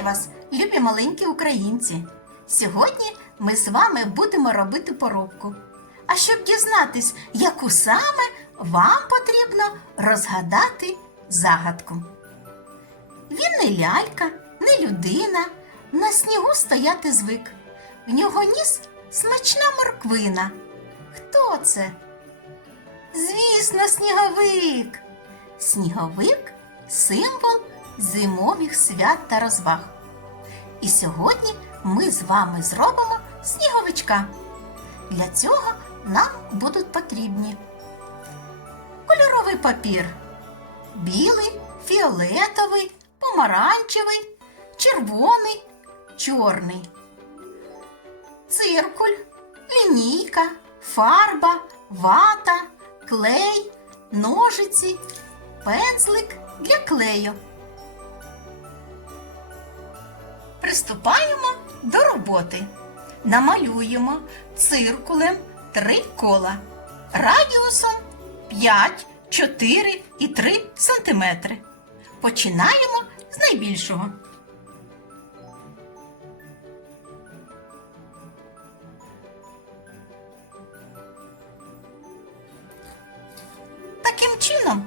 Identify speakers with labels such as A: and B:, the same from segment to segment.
A: Вітаю вас, любі маленькі українці! Сьогодні ми з вами будемо робити поробку. А щоб дізнатись, яку саме вам потрібно розгадати загадку. Він не лялька, не людина, на снігу стояти звик. В нього ніс смачна морквина. Хто це? Звісно, сніговик. Сніговик символ зимових свят та розваг. І сьогодні ми з вами зробимо сніговичка. Для цього нам будуть потрібні кольоровий папір, білий, фіолетовий, помаранчевий, червоний, чорний, циркуль, лінійка, фарба, вата, клей, ножиці, пензлик для клею. Приступаємо до роботи. Намалюємо циркулем три кола радіусом 5, 4 і 3 см. Починаємо з найбільшого. Таким чином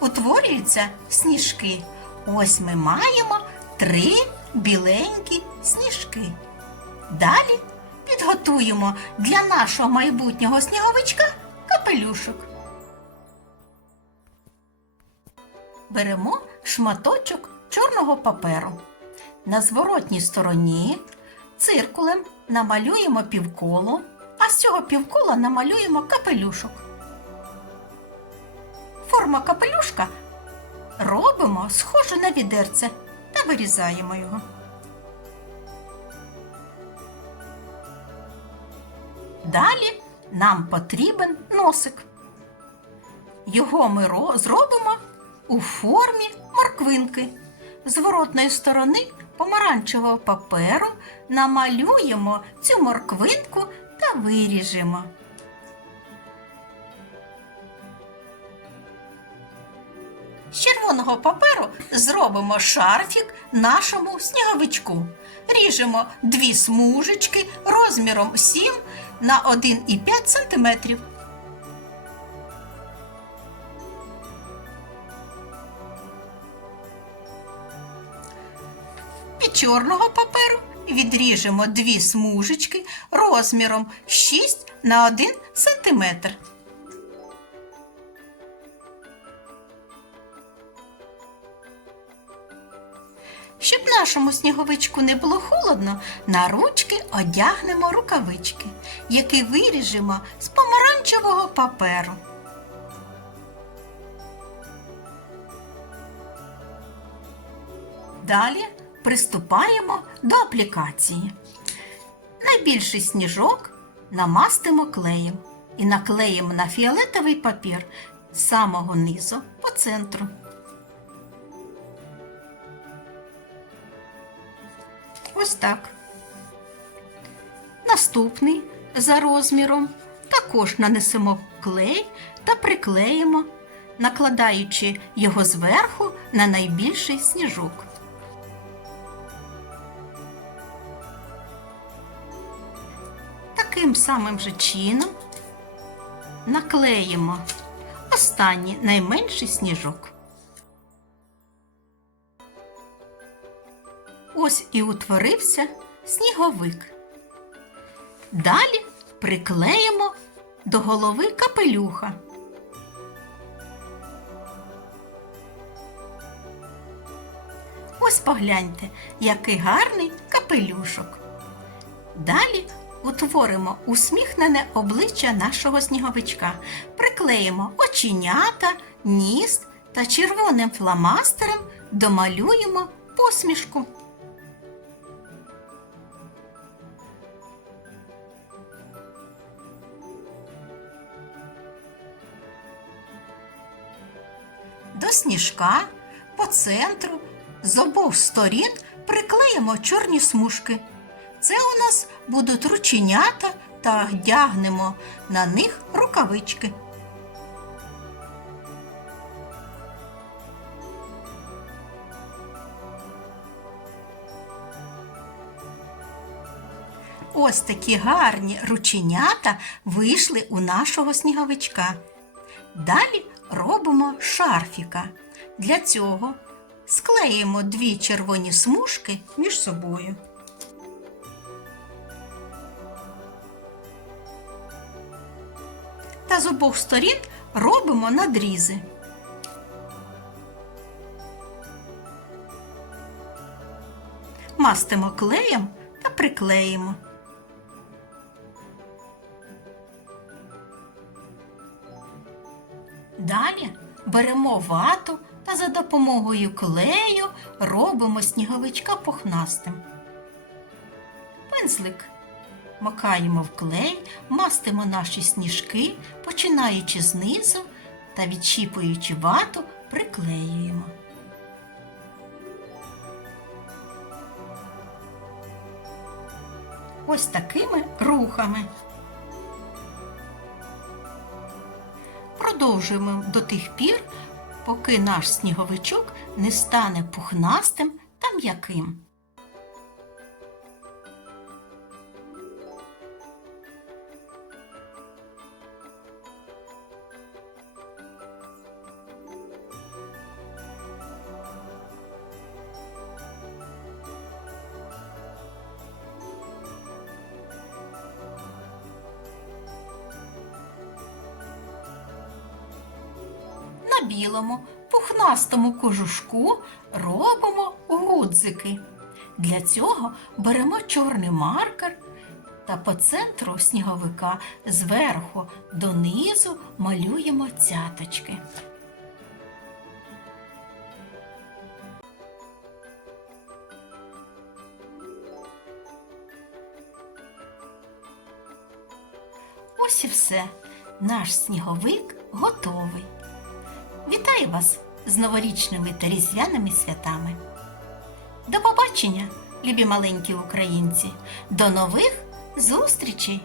A: утворюються сніжки. Ось ми маємо три біленькі сніжки. Далі підготуємо для нашого майбутнього сніговичка капелюшок. Беремо шматочок чорного паперу. На зворотній стороні циркулем намалюємо півколо, а з цього півкола намалюємо капелюшок. Форма капелюшка робимо схожу на відерце та вирізаємо його. Далі нам потрібен носик. Його ми зробимо у формі морквинки. З воротної сторони помаранчевого паперу намалюємо цю морквинку та виріжемо. З червоного паперу зробимо шарфік нашому сніговичку. Ріжемо дві смужечки розміром 7 на 1,5 см. Від чорного паперу відріжемо дві смужечки розміром 6 на 1 см. Щоб нашому сніговичку не було холодно, на ручки одягнемо рукавички, які виріжемо з помаранчевого паперу. Далі приступаємо до аплікації. Найбільший сніжок намастимо клеєм і наклеїмо на фіолетовий папір з самого низу по центру. Ось так. Наступний за розміром також нанесемо клей та приклеїмо, накладаючи його зверху на найбільший сніжок. Таким самим же чином наклеїмо останній найменший сніжок. Ось і утворився сніговик. Далі приклеїмо до голови капелюха. Ось погляньте, який гарний капелюшок. Далі утворимо усміхнене обличчя нашого сніговичка, приклеїмо оченята, ніс та червоним фломастером домалюємо посмішку. До сніжка по центру з обох сторін приклеїмо чорні смужки. Це у нас будуть рученята та вдягнемо на них рукавички. Ось такі гарні рученята вийшли у нашого сніговичка. Далі робимо шарфіка. Для цього склеїмо дві червоні смужки між собою. Та з обох сторін робимо надрізи. Мастимо клеєм та приклеїмо. Далі беремо вату та за допомогою клею робимо сніговичка пухнастим. Пензлик макаємо в клей, мастимо наші сніжки, починаючи знизу та відчіпуючи вату, приклеюємо. Ось такими рухами. Продовжуємо до тих пір, поки наш сніговичок не стане пухнастим та м'яким. Білому пухнастому кожушку робимо гудзики. Для цього беремо чорний маркер та по центру сніговика зверху донизу малюємо цяточки. Ось і все. Наш сніговик готовий. Вітаю вас з новорічними та різдвяними святами. До побачення, любі маленькі українці! До нових зустрічей!